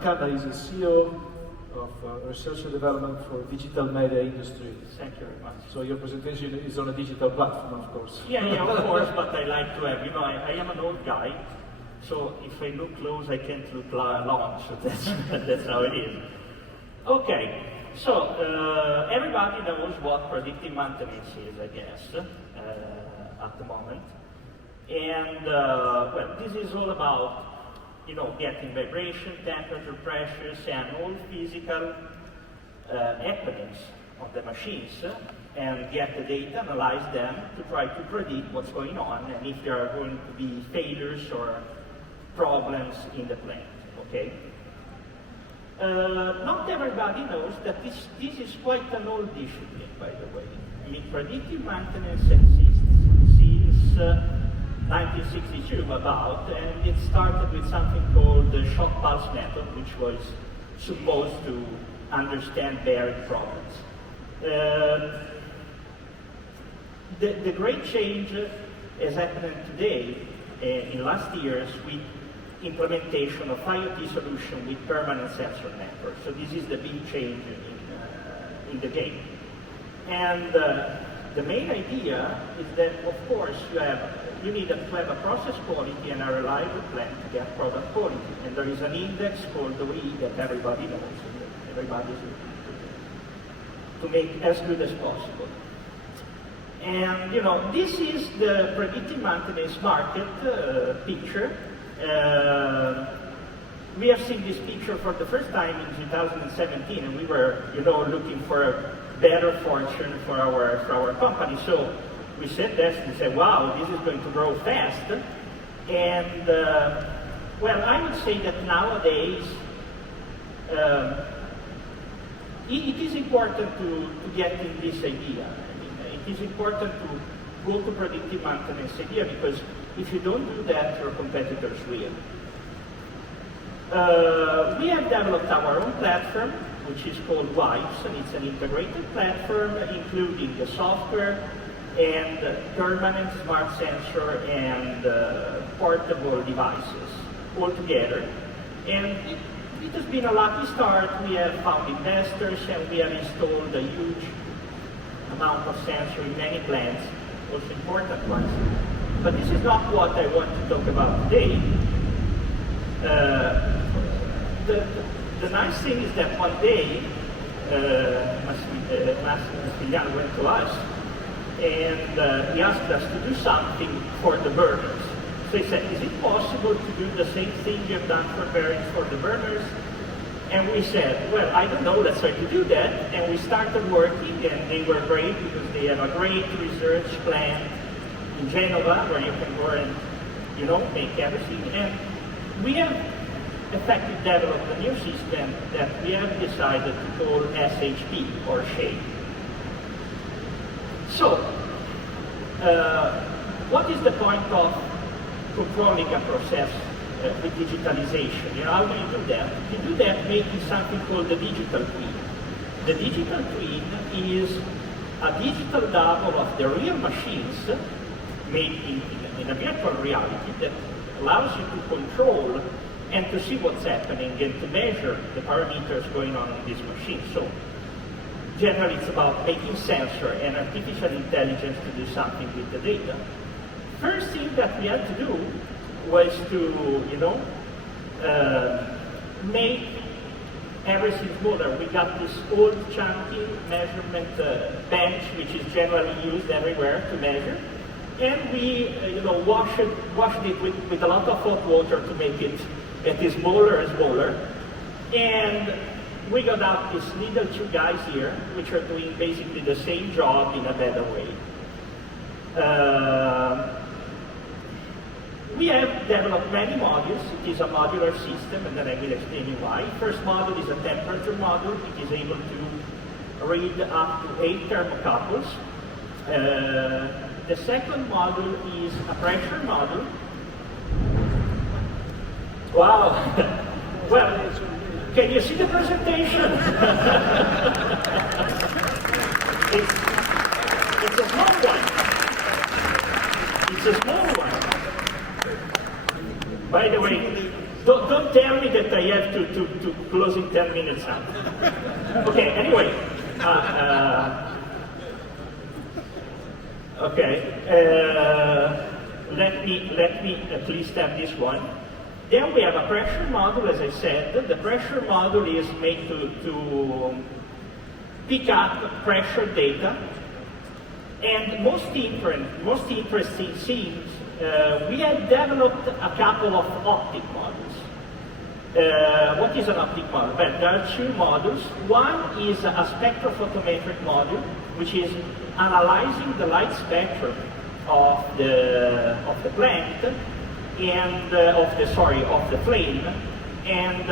Makanda is the CEO of Research and Development for Digital Media Industry. Thank you very much. So your presentation is on a digital platform, of course. Yeah, of course, but I like to have, I am an old guy, so if I look close, I can't look long, so that's how it is. Okay, so everybody knows what predictive maintenance is, I guess, at the moment. And, well, this is all about getting vibration, temperature, pressures, and all physical happenings on the machines, and get the data, analyze them to try to predict what's going on, and if there are going to be failures or problems in the plant, okay? Not everybody knows that this is quite an old discipline, by the way. I mean, predictive maintenance exists since 1962 about, and it started with something called the shock pulse method, which was supposed to understand bearing problems. The great change is happening today in last years with implementation of IoT solution with permanent sensor network. So this is the big change in the game. And the main idea is that, of course, you need to have a process quality and a reliable plant to get product quality. And there is an index called the OE that everybody knows, and everybody is looking to make as good as possible. And this is the predictive maintenance market picture. We have seen this picture for the first time in 2017, and we were, looking for a better fortune for our company. So we said this and said, wow, this is going to grow fast. And well, I would say that nowadays it is important to get in this idea. I mean, it is important to go to predictive maintenance idea, because if you don't do that, your competitors will. We have developed our own platform, which is called WIPES, and it's an integrated platform including the software and permanent smart sensor and portable devices all together. And it has been a lucky start. We have found investors, and we have installed a huge amount of sensor in many plants, also important ones. But this is not what I want to talk about today. The nice thing is that one day, Massimiliano went to us, and he asked us to do something for the burners. So he said, is it possible to do the same thing you've done for bearings for the burners? And we said, well, I don't know, let's try to do that. And we started working, and they were great because they have a great research plant in Genova where you can go and, make everything. And we have effectively developed a new system that we have decided to call SHP, or SHAPE. So, what is the point of controlling a process with digitalization? How do you do that? You do that making something called the digital twin. The digital twin is a digital double of the real machines made in a virtual reality that allows you to control and to see what's happening and to measure the parameters going on in this machine. So generally it's about making sensor and artificial intelligence to do something with the data. First thing that we had to do was to, make everything smaller. We got this old chunky measurement bench, which is generally used everywhere to measure. And we, washed it with a lot of hot water to make it smaller and smaller. And we got out these little two guys here, which are doing basically the same job in a better way. We have developed many modules. It is a modular system, and then I will explain you why. First module is a temperature module. It is able to read up to 8 thermocouples. The second module is a pressure module. Wow! Well, can you see the presentation? It's a small one. It's a small one. By the way, don't tell me that I have to close in 10 minutes now. Okay, anyway. Let me at least have this one. Then we have a pressure module, as I said. The pressure module is made to pick up pressure data. And most interesting things, we have developed a couple of optic models. What is an optic model? Well, there are two models. One is a spectrophotometric module, which is analyzing the light spectrum of the plant and of the flame, and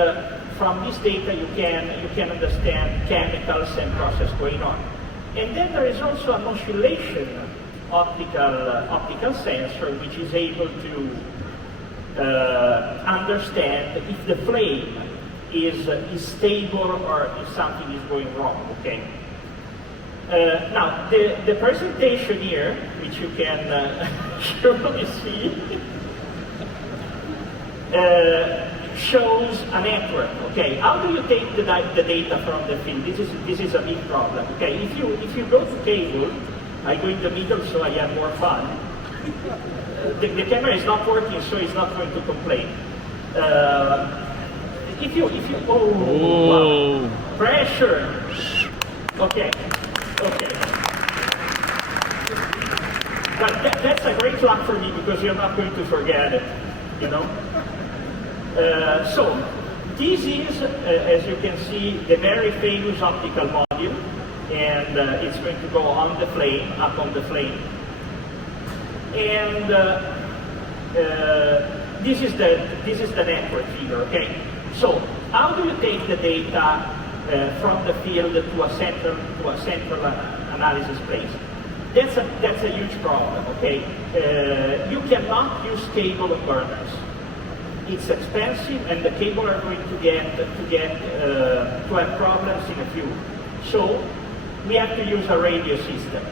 from this data you can understand chemicals and process going on. And then there is also an oscillation optical sensor, which is able to understand if the flame is stable or if something is going wrong. Okay. Now the presentation here, which you can surely see, shows a network. Okay, how do you take the data from the field? This is a big problem. Okay, if you go to cable, I go in the middle so I have more fun. The camera is not working, so it's not going to complain. Wow, pressure. Okay. But that's a great luck for me because you're not going to forget it, you know. So this is, as you can see, the very famous optical module, and it's going to go on the flame, up on the flame. And this is the network figure. Okay. So how do you take the data from the field to a central analysis place? That's a huge problem. Okay. You cannot use cable and burners. It's expensive, and the cable are going to have problems in a few. So we have to use a radio system.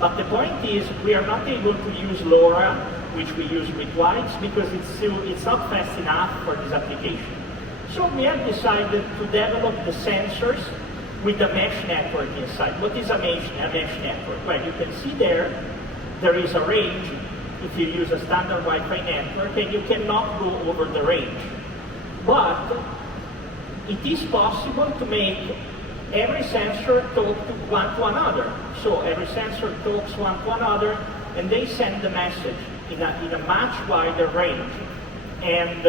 But the point is, we are not able to use LoRa, which we use with lights, because it's not fast enough for this application. So we have decided to develop the sensors with a mesh network inside. What is a mesh network? Well, you can see there is a range if you use a standard Wi-Fi network, and you cannot go over the range. But it is possible to make every sensor talk to one to another. So every sensor talks one to another, and they send the message in a much wider range. And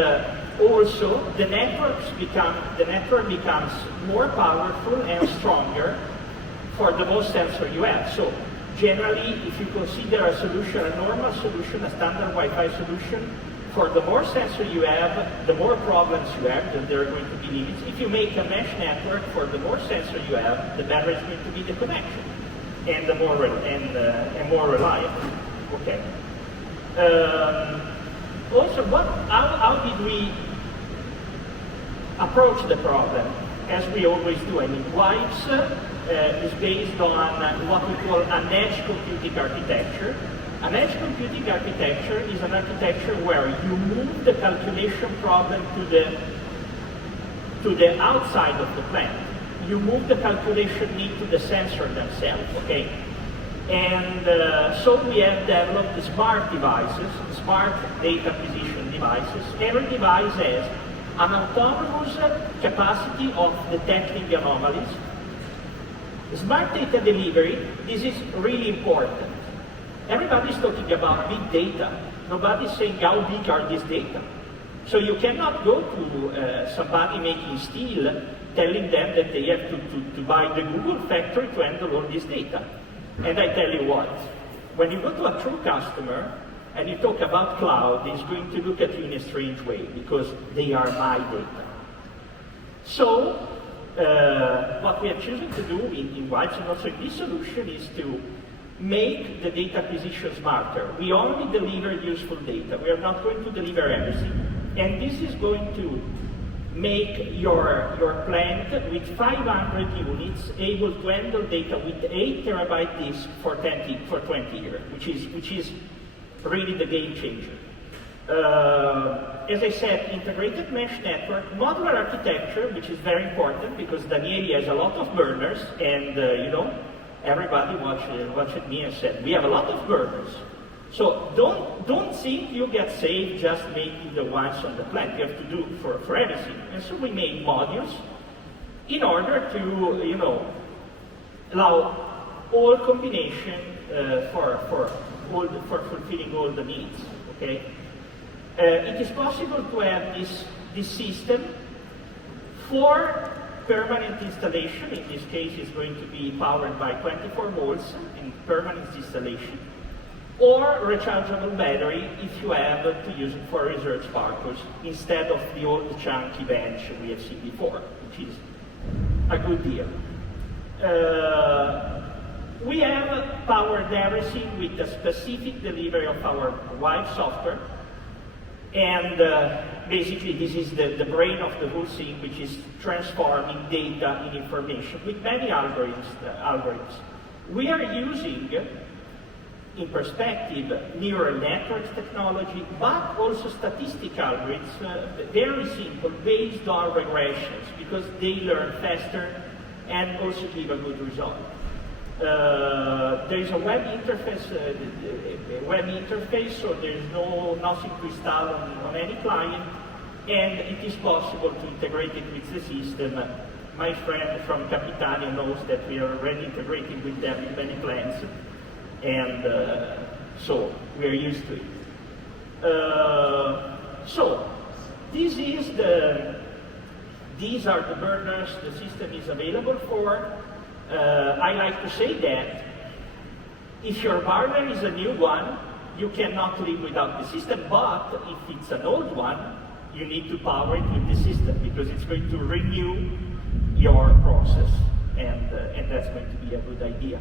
also, the network becomes more powerful and stronger for the more sensor you have. So generally, if you consider a solution, a normal solution, a standard Wi-Fi solution, for the more sensor you have, the more problems you have, then there are going to be limits. If you make a mesh network, for the more sensor you have, the better is going to be the connection, and the more more reliable. Okay. Also, how did we approach the problem? As we always do. I mean, WIPES is based on what we call an edge computing architecture. An edge computing architecture is an architecture where you move the calculation problem to the outside of the plant. You move the calculation need to the sensor themselves, okay? And so we have developed smart devices, smart data acquisition devices. Every device has an autonomous capacity of detecting anomalies. Smart data delivery, this is really important. Everybody's talking about big data. Nobody's saying how big are these data. So you cannot go to somebody making steel telling them that they have to buy the Google factory to handle all this data. And I tell you what, when you go to a true customer and you talk about cloud, he's going to look at you in a strange way because they are my data. So what we are choosing to do in WIPES and also in this solution is to make the data acquisition smarter. We only deliver useful data. We are not going to deliver everything. And this is going to make your plant with 500 units able to handle data with 8 terabyte disk for 20 years, which is really the game changer. As I said, integrated mesh network, modular architecture, which is very important because Daniele has a lot of burners, and you know, everybody watched me and said, we have a lot of burners. So don't think you get saved just making the ones on the plant. You have to do for everything. And so we made modules in order to, you know, allow all combination for fulfilling all the needs. Okay. It is possible to have this system for permanent installation. In this case, it's going to be powered by 24 volts in permanent installation, or rechargeable battery if you have to use it for research purpose instead of the old chunky bench we have seen before, which is a good deal. We have powered everything with a specific delivery of our wide software. And basically, this is the brain of the whole thing, which is transforming data in information with many algorithms. We are using, in perspective, neural networks technology, but also statistical algorithms, very simple, based on regressions, because they learn faster and also give a good result. There is a web interface, so there is nothing to install on any client, and it is possible to integrate it with the system. My friend from Capitania knows that we are already integrating with them in many plants, and so we are used to it. So these are the burners the system is available for. I like to say that if your burner is a new one, you cannot live without the system, but if it's an old one, you need to power it with the system because it's going to renew your process, and that's going to be a good idea.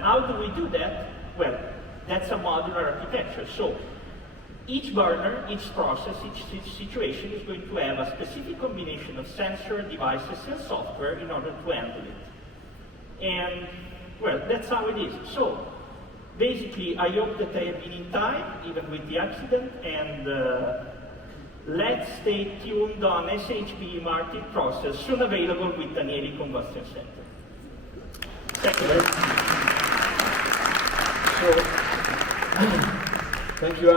How do we do that? Well, that's a modular architecture. So each burner, each process, each situation is going to have a specific combination of sensor, devices, and software in order to handle it. And, well, that's how it is. So, basically, I hope that I have been in time, even with the accident, and let's stay tuned on SHP market process, soon available with Daniele Combustion Center. Thank you. So, thank you,